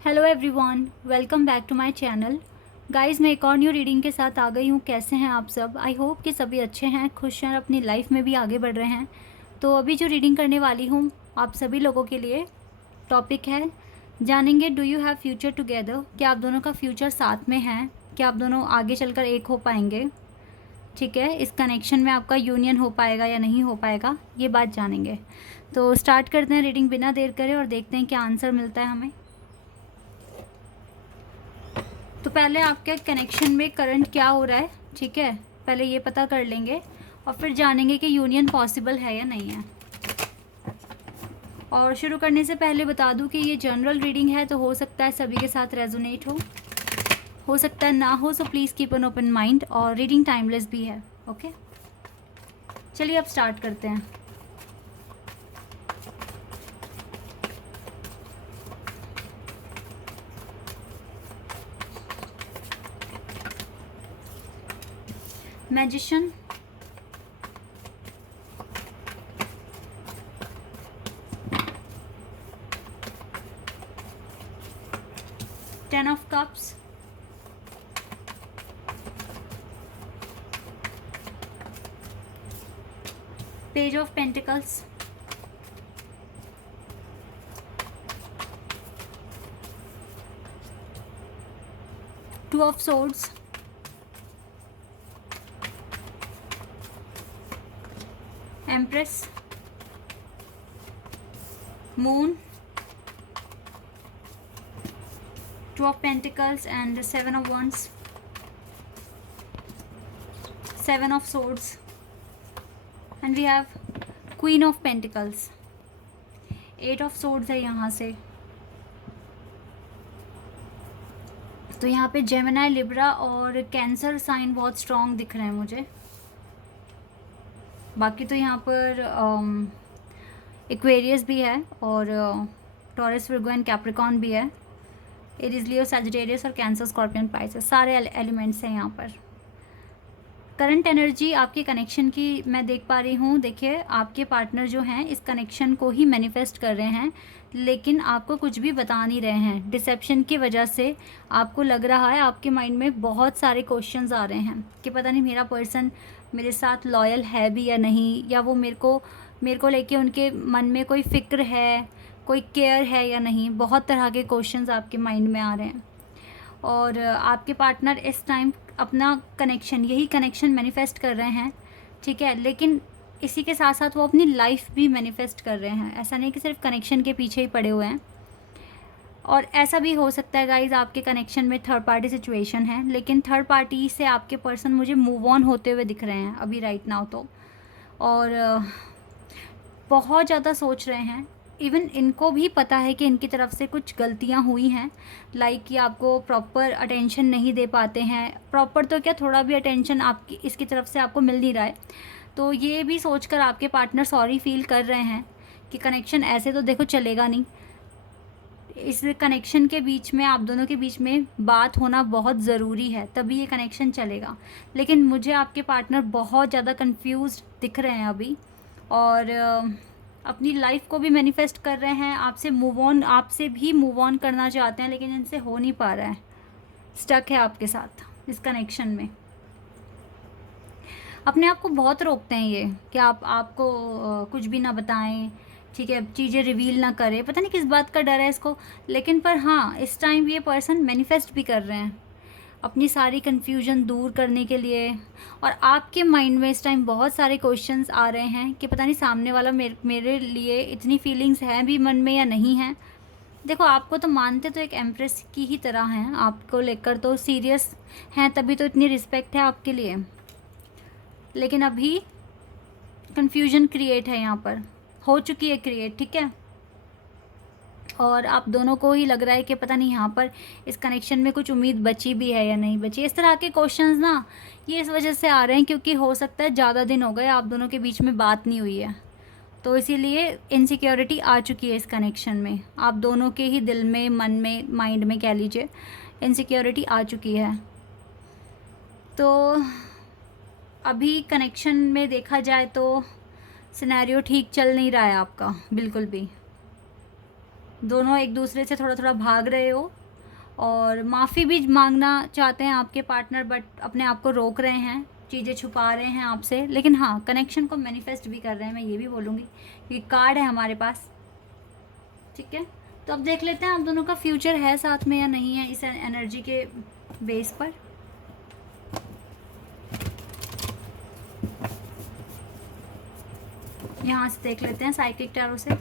Hello everyone, welcome back to my channel. Guys, मैं एक और न्यू रीडिंग के साथ आ गई हूँ। कैसे हैं आप सब? आई होप कि सभी अच्छे हैं, खुश हैं और अपनी लाइफ में भी आगे बढ़ रहे हैं। तो अभी जो रीडिंग करने वाली हूँ आप सभी लोगों के लिए, टॉपिक है जानेंगे do you have future together. क्या आप दोनों का फ्यूचर साथ में है? क्या आप दोनों आगे चलकर एक हो पाएंगे? ठीक है, इस कनेक्शन में आपका यूनियन हो पाएगा या नहीं हो पाएगा, ये बात जानेंगे। तो स्टार्ट करते हैं रीडिंग बिना देर करे और देखते हैं क्या आंसर मिलता है हमें। तो पहले आपके कनेक्शन में करंट क्या हो रहा है, ठीक है, पहले ये पता कर लेंगे और फिर जानेंगे कि यूनियन पॉसिबल है या नहीं है। और शुरू करने से पहले बता दूं कि ये जनरल रीडिंग है, तो हो सकता है सभी के साथ रेजोनेट हो सकता है ना हो, so please keep an open mind. और रीडिंग टाइमलेस भी है। ओके, चलिए अब स्टार्ट करते हैं। Magician, ten of cups, page of pentacles, two of swords, empress, moon, two of pentacles and seven of wands, seven of swords, and we have queen of pentacles. Eight of swords है यहाँ से। तो यहाँ पे Gemini, Libra और Cancer sign बहुत strong दिख रहे हैं मुझे। बाकी तो यहाँ पर एक्वेरियस भी है और टॉरस, विर्गो एंड कैप्रिकॉन भी है। एरीज, लियो, सैजिटेरियस और कैंसर, स्कॉर्पियन, पाइसेस, सारे एलिमेंट्स हैं यहाँ पर। करंट एनर्जी आपके कनेक्शन की मैं देख पा रही हूँ। देखिए, आपके पार्टनर जो हैं इस कनेक्शन को ही मैनिफेस्ट कर रहे हैं, लेकिन आपको कुछ भी बता नहीं रहे हैं। डिसेप्शन की वजह से आपको लग रहा है, आपके माइंड में बहुत सारे क्वेश्चंस आ रहे हैं कि पता नहीं मेरा पर्सन मेरे साथ लॉयल है भी या नहीं, या वो मेरे को लेके उनके मन में कोई फ़िक्र है, कोई केयर है या नहीं। बहुत तरह के क्वेश्चंस आपके माइंड में आ रहे हैं। और आपके पार्टनर इस टाइम अपना कनेक्शन, यही कनेक्शन मैनिफेस्ट कर रहे हैं, ठीक है, लेकिन इसी के साथ साथ वो अपनी लाइफ भी मैनिफेस्ट कर रहे हैं। ऐसा नहीं कि सिर्फ कनेक्शन के पीछे ही पड़े हुए हैं। और ऐसा भी हो सकता है गाइज, आपके कनेक्शन में थर्ड पार्टी सिचुएशन है, लेकिन थर्ड पार्टी से आपके पर्सन मुझे मूव ऑन होते हुए दिख रहे हैं अभी राइट नाउ तो। और बहुत ज़्यादा सोच रहे हैं। इवन इनको भी पता है कि इनकी तरफ से कुछ गलतियां हुई हैं, लाइक कि आपको प्रॉपर अटेंशन नहीं दे पाते हैं। प्रॉपर तो क्या, थोड़ा भी अटेंशन आपकी इसकी तरफ से आपको मिल नहीं रहा है। तो ये भी सोचकर आपके पार्टनर सॉरी फील कर रहे हैं कि कनेक्शन ऐसे तो देखो चलेगा नहीं। इस कनेक्शन के बीच में, आप दोनों के बीच में बात होना बहुत ज़रूरी है, तभी ये कनेक्शन चलेगा। लेकिन मुझे आपके पार्टनर बहुत ज़्यादा कंफ्यूज्ड दिख रहे हैं अभी, और अपनी लाइफ को भी मैनिफेस्ट कर रहे हैं, आपसे मूव ऑन, आपसे भी मूव ऑन करना चाहते हैं, लेकिन इनसे हो नहीं पा रहा है। स्टक है आपके साथ इस कनेक्शन में। अपने आप को बहुत रोकते हैं ये कि आपको कुछ भी ना बताएं, ठीक है, चीज़ें रिवील ना करें। पता नहीं किस बात का डर है इसको, लेकिन पर हाँ, इस टाइम ये पर्सन मैनिफेस्ट भी कर रहे हैं अपनी सारी कन्फ्यूजन दूर करने के लिए। और आपके माइंड में इस टाइम बहुत सारे क्वेश्चंस आ रहे हैं कि पता नहीं सामने वाला मेरे लिए इतनी फीलिंग्स हैं भी मन में या नहीं है। देखो, आपको तो मानते तो एक एम्प्रेस की ही तरह हैं, आपको लेकर तो सीरियस हैं, तभी तो इतनी रिस्पेक्ट है आपके लिए। लेकिन अभी कन्फ्यूजन क्रिएट है यहाँ पर, हो चुकी है क्रिएट, ठीक है। और आप दोनों को ही लग रहा है कि पता नहीं यहाँ पर इस कनेक्शन में कुछ उम्मीद बची भी है या नहीं बची। इस तरह के क्वेश्चंस ना, ये इस वजह से आ रहे हैं क्योंकि हो सकता है ज़्यादा दिन हो गए आप दोनों के बीच में बात नहीं हुई है, तो इसीलिए इनसिक्योरिटी आ चुकी है इस कनेक्शन में। आप दोनों के ही दिल में, मन में, माइंड में कह लीजिए, इनसिक्योरिटी आ चुकी है। तो अभी कनेक्शन में देखा जाए तो सिनेरियो ठीक चल नहीं रहा है आपका बिल्कुल भी। दोनों एक दूसरे से थोड़ा थोड़ा भाग रहे हो और माफ़ी भी मांगना चाहते हैं आपके पार्टनर, बट अपने आप को रोक रहे हैं, चीज़ें छुपा रहे हैं आपसे, लेकिन हाँ कनेक्शन को मैनिफेस्ट भी कर रहे हैं, मैं ये भी बोलूँगी कि कार्ड है हमारे पास। ठीक है, तो अब देख लेते हैं आप दोनों का फ्यूचर है साथ में या नहीं है इस एनर्जी के बेस पर। यहाँ से देख लेते हैं साइकिक टैरो से।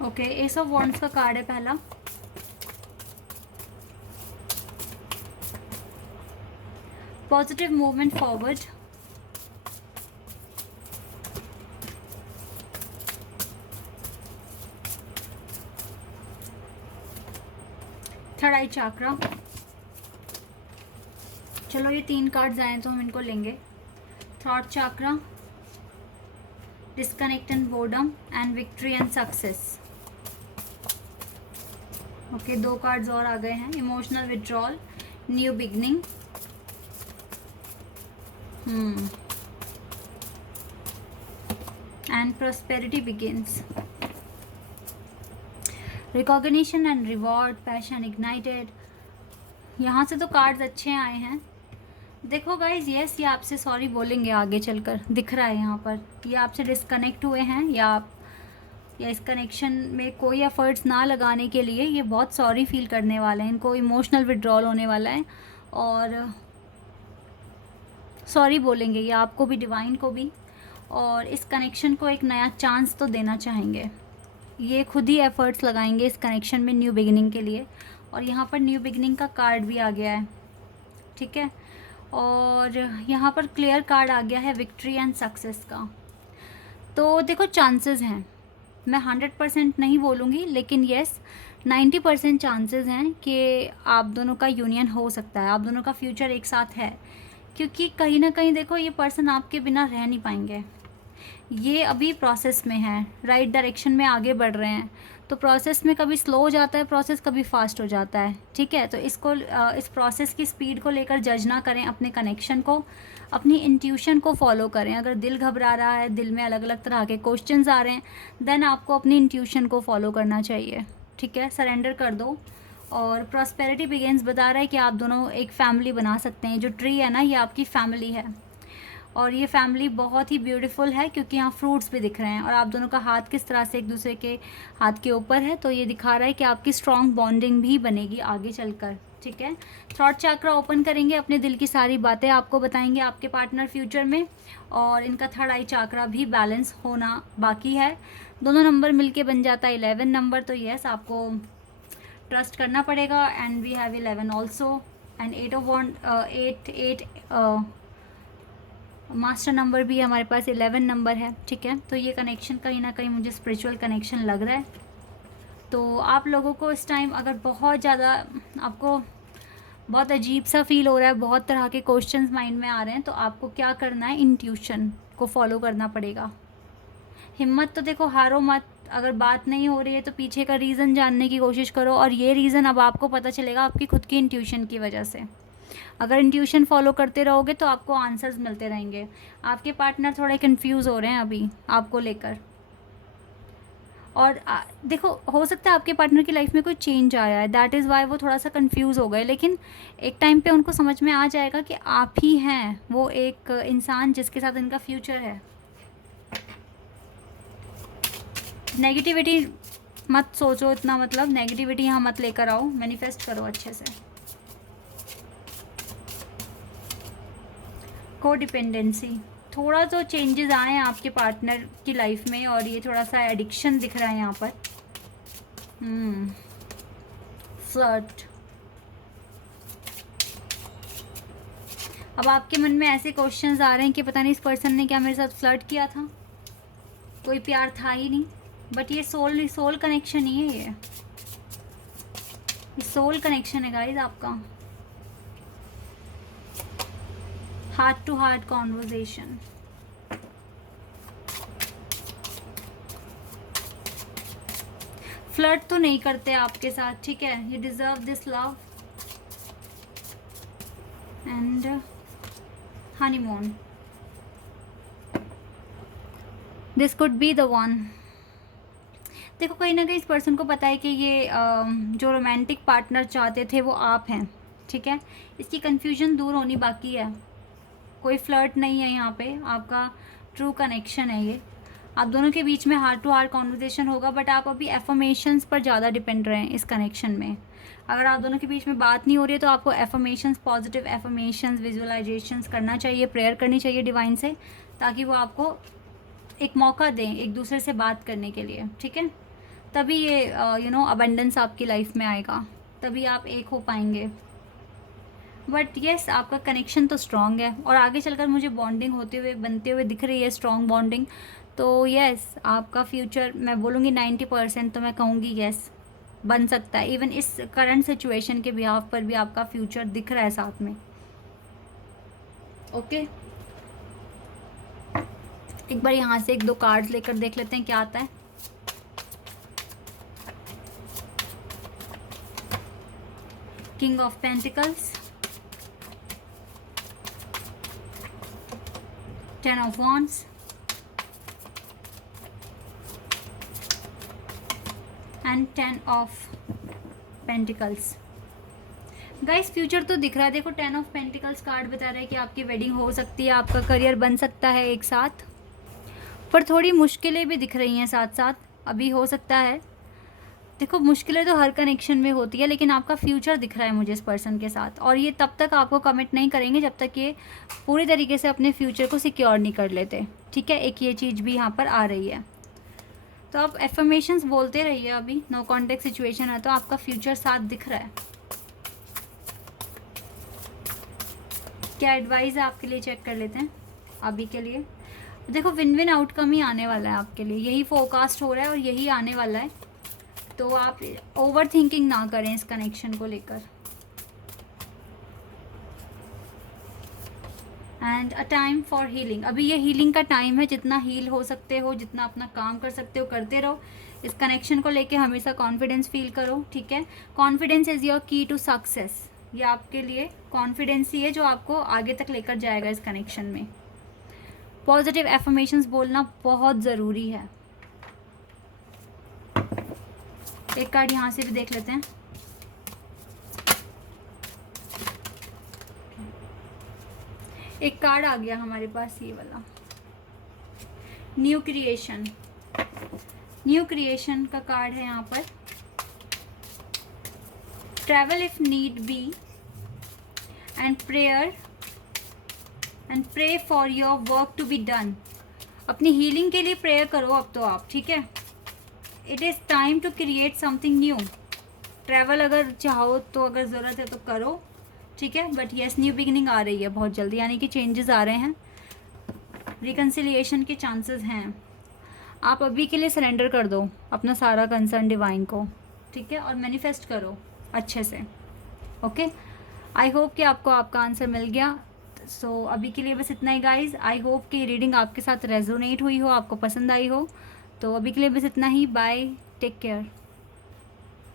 ओके, एस ऑफ वॉन्ड्स का कार्ड है पहला। Positive movement forward. थर्ड आई चाक्रा। चलो ये 3 कार्ड्स आए तो हम इनको लेंगे। Third chakra, disconnect and boredom and victory and success. Okay, 2 cards और आ गए हैं। Emotional withdrawal, new beginning, and prosperity begins. Recognition and reward, passion ignited. यहाँ से तो कार्ड्स अच्छे आए हैं। देखो गाइज, यस ये आपसे सॉरी बोलेंगे आगे चलकर, दिख रहा है यहाँ पर। ये आपसे डिस्कनेक्ट हुए हैं या इस कनेक्शन में कोई एफर्ट्स ना लगाने के लिए ये बहुत सॉरी फील करने वाले हैं। इनको इमोशनल विड्रॉल होने वाला है और सॉरी बोलेंगे ये आपको भी, डिवाइन को भी, और इस कनेक्शन को एक नया चांस तो देना चाहेंगे। ये खुद ही एफर्ट्स लगाएंगे इस कनेक्शन में न्यू बिगिनिंग के लिए। और यहाँ पर न्यू बिगिनिंग का कार्ड भी आ गया है। ठीक है, और यहाँ पर क्लियर कार्ड आ गया है विक्ट्री एंड सक्सेस का। तो देखो चांसेस हैं, मैं 100% नहीं बोलूँगी, लेकिन येस 90% चांसेस हैं कि आप दोनों का यूनियन हो सकता है, आप दोनों का फ्यूचर एक साथ है। क्योंकि कहीं ना कहीं देखो ये पर्सन आपके बिना रह नहीं पाएंगे। ये अभी प्रोसेस में है, राइट डायरेक्शन में आगे बढ़ रहे हैं। तो प्रोसेस में कभी स्लो हो जाता है प्रोसेस, कभी फास्ट हो जाता है। ठीक है, तो इसको इस प्रोसेस की स्पीड को लेकर जज ना करें, अपने कनेक्शन को, अपनी इंट्यूशन को फॉलो करें। अगर दिल घबरा रहा है, दिल में अलग अलग तरह के क्वेश्चंस आ रहे हैं, देन आपको अपनी इंट्यूशन को फॉलो करना चाहिए। ठीक है, सरेंडर कर दो। और प्रॉस्पेरिटी बिगिंस बता रहा है कि आप दोनों एक फैमिली बना सकते हैं। जो ट्री है ना, ये आपकी फैमिली है और ये फैमिली बहुत ही ब्यूटीफुल है क्योंकि यहाँ फ्रूट्स भी दिख रहे हैं और आप दोनों का हाथ किस तरह से एक दूसरे के हाथ के ऊपर है। तो ये दिखा रहा है कि आपकी स्ट्रॉन्ग बॉन्डिंग भी बनेगी आगे चलकर। ठीक है, थ्रॉट चक्रा ओपन करेंगे, अपने दिल की सारी बातें आपको बताएंगे आपके पार्टनर फ्यूचर में। और इनका थर्ड आई चक्रा भी बैलेंस होना बाकी है। दोनों नंबर मिलके बन जाता है 11 नंबर। तो यस, आपको ट्रस्ट करना पड़ेगा। And we have 11 also and 8 of wand, 8 master number भी हमारे पास 11 नंबर है। ठीक है, तो ये कनेक्शन कहीं ना कहीं मुझे स्पिरिचुअल कनेक्शन लग रहा है। तो आप लोगों को इस टाइम अगर बहुत ज़्यादा आपको बहुत अजीब सा फील हो रहा है, बहुत तरह के क्वेश्चंस माइंड में आ रहे हैं, तो आपको क्या करना है, इंट्यूशन को फॉलो करना पड़ेगा। हिम्मत तो देखो हारो मत। अगर बात नहीं हो रही है तो पीछे का रीज़न जानने की कोशिश करो और ये रीज़न अब आपको पता चलेगा आपकी खुद की इंट्यूशन की वजह से। अगर इंट्यूशन फॉलो करते रहोगे तो आपको आंसर्स मिलते रहेंगे। आपके पार्टनर थोड़े कंफ्यूज हो रहे हैं अभी आपको लेकर। और देखो, हो सकता है आपके पार्टनर की लाइफ में कोई चेंज आया है, दैट इज़ वाई वो थोड़ा सा कंफ्यूज हो गए। लेकिन एक टाइम पे उनको समझ में आ जाएगा कि आप ही हैं वो एक इंसान जिसके साथ इनका फ्यूचर है। नेगेटिविटी मत सोचो इतना, मतलब नेगेटिविटी यहाँ मत लेकर आओ, मैनिफेस्ट करो अच्छे से। को डिपेंडेंसी, थोड़ा तो चेंजेस आए हैं आपके पार्टनर की लाइफ में और ये थोड़ा सा एडिक्शन दिख रहा है यहाँ पर। फ्लर्ट, अब आपके मन में ऐसे क्वेश्चंस आ रहे हैं कि पता नहीं इस पर्सन ने क्या मेरे साथ फ्लर्ट किया था, कोई प्यार था ही नहीं। बट ये सोल कनेक्शन ही है, ये सोल कनेक्शन है गाइस आपका। Heart to heart conversation. Flirt तो नहीं करते आपके साथ, ठीक है, you deserve this love and honeymoon, this could be the one. देखो कहीं ना कहीं इस पर्सन को पता है कि ये जो रोमांटिक पार्टनर चाहते थे वो आप हैं, ठीक है। इसकी कन्फ्यूजन दूर होनी बाकी है, कोई फ्लर्ट नहीं है यहाँ पे, आपका ट्रू कनेक्शन है ये। आप दोनों के बीच में हार्ट टू हार्ट कॉन्वर्जेसन होगा, बट आप अभी एफर्मेशंस पर ज़्यादा डिपेंड रहें इस कनेक्शन में। अगर आप दोनों के बीच में बात नहीं हो रही है तो आपको एफर्मेशंस, पॉजिटिव एफर्मेशंस, विजुअलाइजेशंस करना चाहिए, प्रेयर करनी चाहिए डिवाइन से, ताकि वो आपको एक मौका दें एक दूसरे से बात करने के लिए, ठीक है। तभी ये अबंडेंस आपकी लाइफ में आएगा, तभी आप एक हो पाएंगे। बट येस, आपका कनेक्शन तो स्ट्रॉन्ग है और आगे चलकर मुझे बॉन्डिंग होते हुए, बनते हुए दिख रही है, स्ट्रॉन्ग बॉन्डिंग। तो येस, आपका फ्यूचर मैं बोलूँगी 90% तो मैं कहूँगी येस बन सकता है। इवन इस करंट सिचुएशन के बिहाफ पर भी आपका फ्यूचर दिख रहा है साथ में। ओके, एक बार यहाँ से 1-2 कार्ड्स लेकर देख लेते हैं क्या आता है। King of pentacles, 10 of wands and 10 of pentacles. Guys future तो दिख रहा है, देखो 10 ऑफ पेंटिकल्स कार्ड बता रहा है कि आपकी वेडिंग हो सकती है, आपका करियर बन सकता है एक साथ, पर थोड़ी मुश्किलें भी दिख रही हैं साथ साथ, अभी हो सकता है। देखो मुश्किलें तो हर कनेक्शन में होती है, लेकिन आपका फ्यूचर दिख रहा है मुझे इस पर्सन के साथ, और ये तब तक आपको कमिट नहीं करेंगे जब तक ये पूरी तरीके से अपने फ्यूचर को सिक्योर नहीं कर लेते, ठीक है। एक ये चीज़ भी यहाँ पर आ रही है, तो आप एफर्मेशंस बोलते रहिए। अभी नो कॉन्टेक्ट सिचुएशन है तो आपका फ्यूचर साथ दिख रहा है। क्या एडवाइस है आपके लिए, चेक कर लेते हैं अभी के लिए। देखो विन विन आउटकम ही आने वाला है आपके लिए, यही फोरकास्ट हो रहा है और यही आने वाला है, तो आप ओवर थिंकिंग ना करें इस कनेक्शन को लेकर। And a time for healing, अभी ये हीलिंग का टाइम है, जितना हील हो सकते हो, जितना अपना काम कर सकते हो करते रहो। इस कनेक्शन को लेके हमेशा कॉन्फिडेंस फील करो, ठीक है। कॉन्फिडेंस इज़ योर की टू सक्सेस, ये आपके लिए कॉन्फिडेंस ही है जो आपको आगे तक लेकर जाएगा इस कनेक्शन में। पॉजिटिव एफर्मेशंस बोलना बहुत ज़रूरी है। एक कार्ड यहाँ से भी देख लेते हैं। एक कार्ड आ गया हमारे पास, ये वाला न्यू क्रिएशन। न्यू क्रिएशन का कार्ड है यहाँ पर। Travel if need be and prayer and pray for your work to be done. अपनी हीलिंग के लिए प्रेयर करो अब तो आप, ठीक है। It is time to create something new. Travel अगर चाहो तो, अगर ज़रूरत है तो करो, ठीक है। बट येस, न्यू बिगिनिंग आ रही है बहुत जल्दी, यानी कि चेंजेस आ रहे हैं, रिकन्सिलिएशन के चांसेस हैं। आप अभी के लिए सरेंडर कर दो अपना सारा कंसर्न डिवाइन को, ठीक है, और मैनिफेस्ट करो अच्छे से। ओके, आई होप कि आपको आपका आंसर मिल गया। सो अभी के लिए बस इतना ही गाइज। आई होप कि रीडिंग आपके साथ रेजोनेट हुई हो, आपको पसंद आई हो। तो अभी के लिए बस इतना ही, बाय, टेक केयर।